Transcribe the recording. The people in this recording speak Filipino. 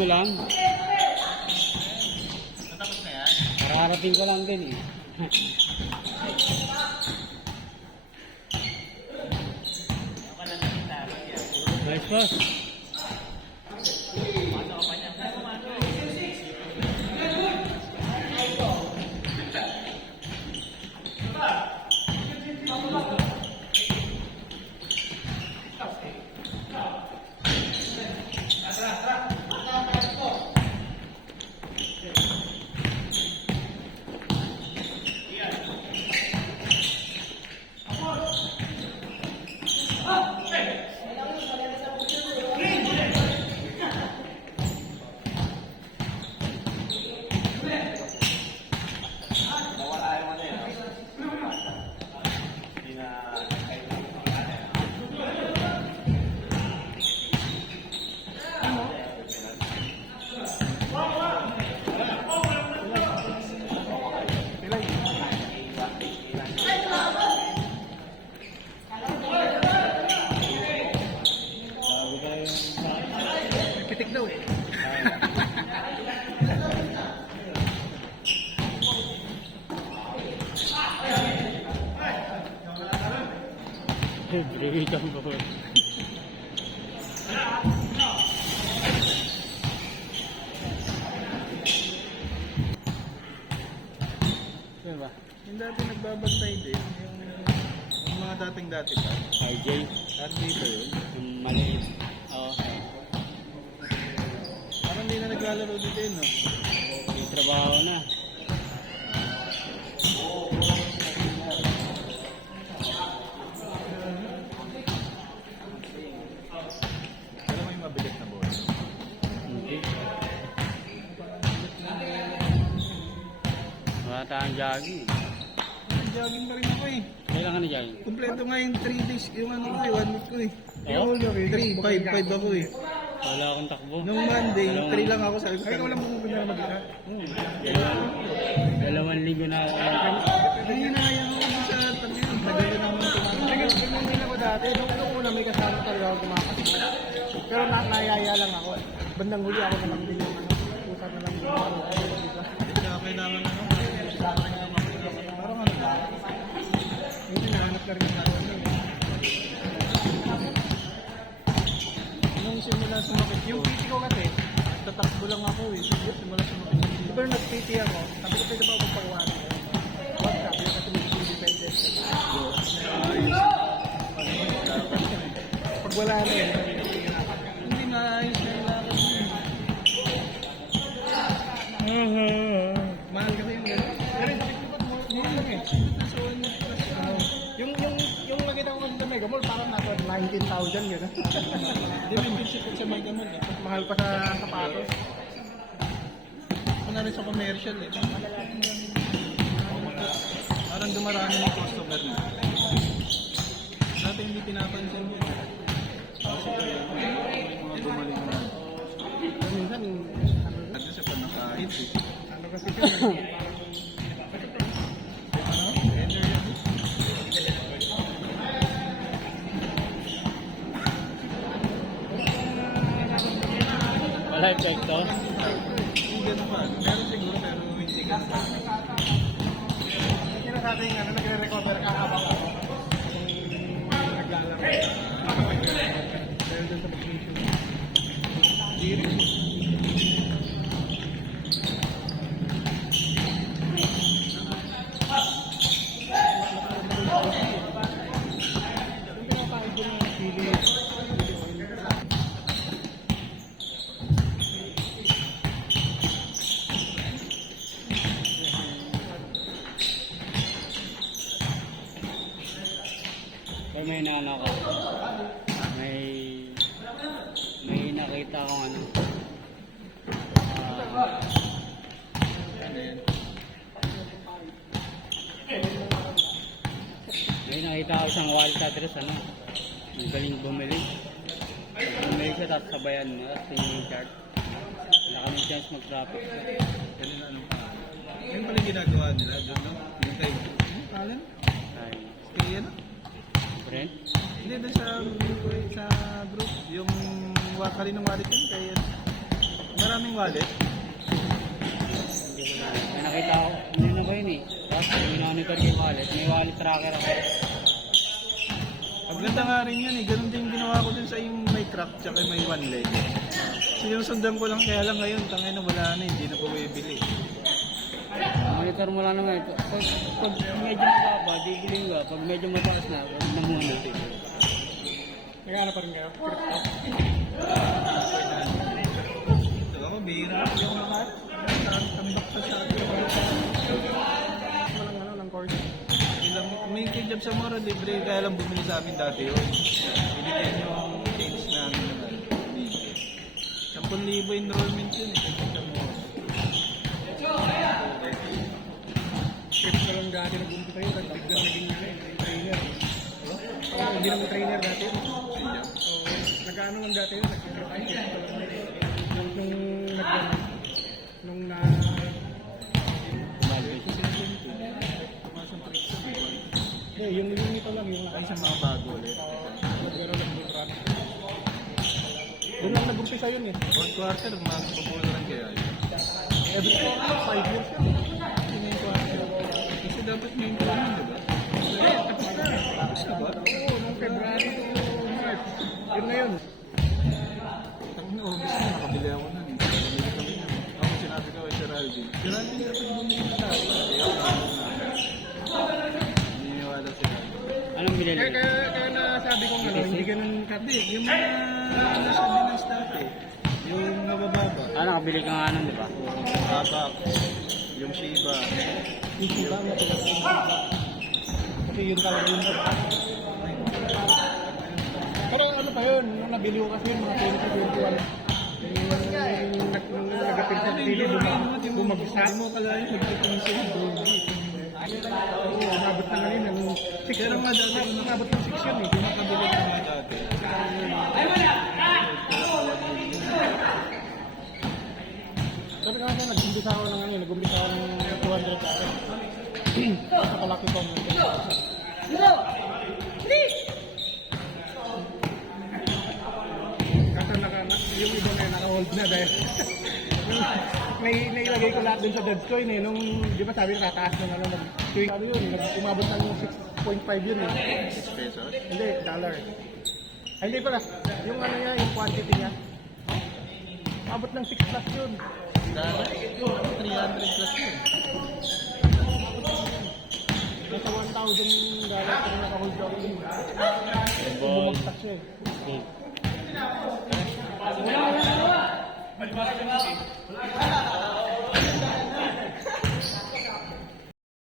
mo lang. Natapos na yan? Kararating ko lang din eh. Nice pass. Pitik daw eh. Berikan ko. Diba? Yung dati nagbabantay din, yung mga dating-dati pa. RJ. At dito yun. Yung maliit. Oo. Parang hindi na naglalaro dito yun, no? May trabaho na. Pero may mabigat na bola. Hindi. Bata ang jogging. Jogging pa rin ako eh. Kailan ka na jogging? Kompleto nga yung 3 days, yung ano ko eh, 1 week ko eh. Oo? 3, 5 ako eh. Wala akong takbo. Nung Monday, Dalawang- 3 lang ako sabi ko. Ay, ikaw lang mong ginawa mag-isa? Dalawang linggo na ako. Ay, hinahayang ako dun sa tabi yun. Tagal na naman tumakas. Ganun ako dati. Nung una may kasama talaga ako kumakas. Pero nayaya lang ako. Bandang huli ako naman din yung pusa na lang din ako. Kaya kailangan ano. Parang ano ba? Yung hinahanap ka rin sa akin. Nung simula sumakit Yung PT ko kasi, tatakbo lang ako eh. simula sumakit. Pero nag-PT ako. Sabi ko pwede ba ako pagpawanan? Wag ka, pero kasi may independent. Pag wala na eh. Hindi maayos na yung lakad mo eh. Mahal kasi yung gano'n. Pero yun lang eh. So, ano, Yung nakita ko kasi sa Mega Mall, parang nasa 19,000 gano'n. Hindi may internship sa may gamon eh. Mahal pa sa sapatos. Ako na rin sa commercial eh. Parang dumarami ng customer na. Dati hindi pinapansin mo. Kasi mga gumaling na. Minsan, Kasi sa panakahit eh. ano kasi siya, Ano? Enter yun. Wala epekto. Hindi ganun pa. Meron siguro pero hindi ganun. hindi na sa ating nagre-recover ka habang ako. Naglalaro. Dahil dun sa mag-issue. Hindi rin. Pero may naano ko. May nakita akong ano. Ano yan? May nakita ako isang wallet address ano. Ang galing bumili. Bumili siya tapos sabayan mo at yung chart. Wala kami chance mag-traffic. Ganun anong pa. Ayun pala yung ginagawa nila doon, no? Yung kay... Ano? Kalan? Ay, Kay ano? friend? Hindi, doon sa group. Yung kaninong wallet yun. Kay ano? maraming wallet. Hindi ko na. May nakita ko, hindi na ba yun eh. Tapos, minonitor yung wallet. May wallet tracker ako. Maganda nga rin yan eh. Ganun din ginawa ko dun sa yung may crack tsaka may one leg. Sinusundan ko lang kaya lang ngayon. Tangay na wala na, hindi na po bibili. Monitor mo lang naman ito. Pag medyo mababa, digiling ka. Pag medyo mataas na, huwag na muna. Nag-ano pa rin kayo? Crypto? So ako, bihira yung mga tambak sa akin. Walang ano, ng course. May job sa Mora Libre, kaya lang bumili sa amin dati yun. Binigyan yung change namin naman. 10,000 enrollment yun eh. Crypto lang dati nag-umpisa yun. Tapos biglang naging ano eh, trainer. Oo, hindi naman trainer dati yun. So, nag-ano lang dati yun. Nung na... Hindi, yung ito lang, yung Ay, sa mga bago ulit. nag-ano lang doon run. Doon lang nag-umpisa yun eh. One quarter, magpapulo lang kaya yun. Every 5 years yun. Yun yung quarter. Kasi dapat may improvement, diba? Tapos na. Tapos na ba? Oo, nung February to March. Yun na yun. Tapos na, August na, nakabili ako nun. Nakabili kami nun. Ako sinabi ko kay Geraldine. Geraldine, dapat bumili na tayo. Kaya ako, naniniwala sila. Anong binili? Kaya nasabi ko ano, hindi ganun Hindi, yung mga nasabi ng staff eh. Yung mabababa. Nakabili ka nga nun, di ba? Habak. Yung Shiba. hindi ba mo kasi yun talaga yun. Pero ano pa yun, nung nabili ko kasi yun, mga 2021. Nung nag-apil sa TV, bumagsak. Hindi mo kalahin, nagtitinsin. Oo, umabot na ngayon ng 6. Pero nga dati, Umabot ng 6 yun eh. yung makabili ko nga dati. Sabi ka kasi nag-umpisa ako ng ano, nag-umpisa ako ng 200 dati. Sa kalaki ko. Kaso yung iba na naka-hold na dahil nailagay ko lahat dun sa Dogecoin eh. Nung, di ba sabi tataas na ano, sabi yun, umabot na yung 6.5 yun eh. 6 pesos. Hindi, dollar. Ay, hindi pala. Yung ano niya, yung quantity niya. Umabot ng 6 plus yun. Dala, 300 plus yun. Nasa $1,000 kung naka-hold ako yun. Boy. Bumagsak siya eh. Okay. Wala.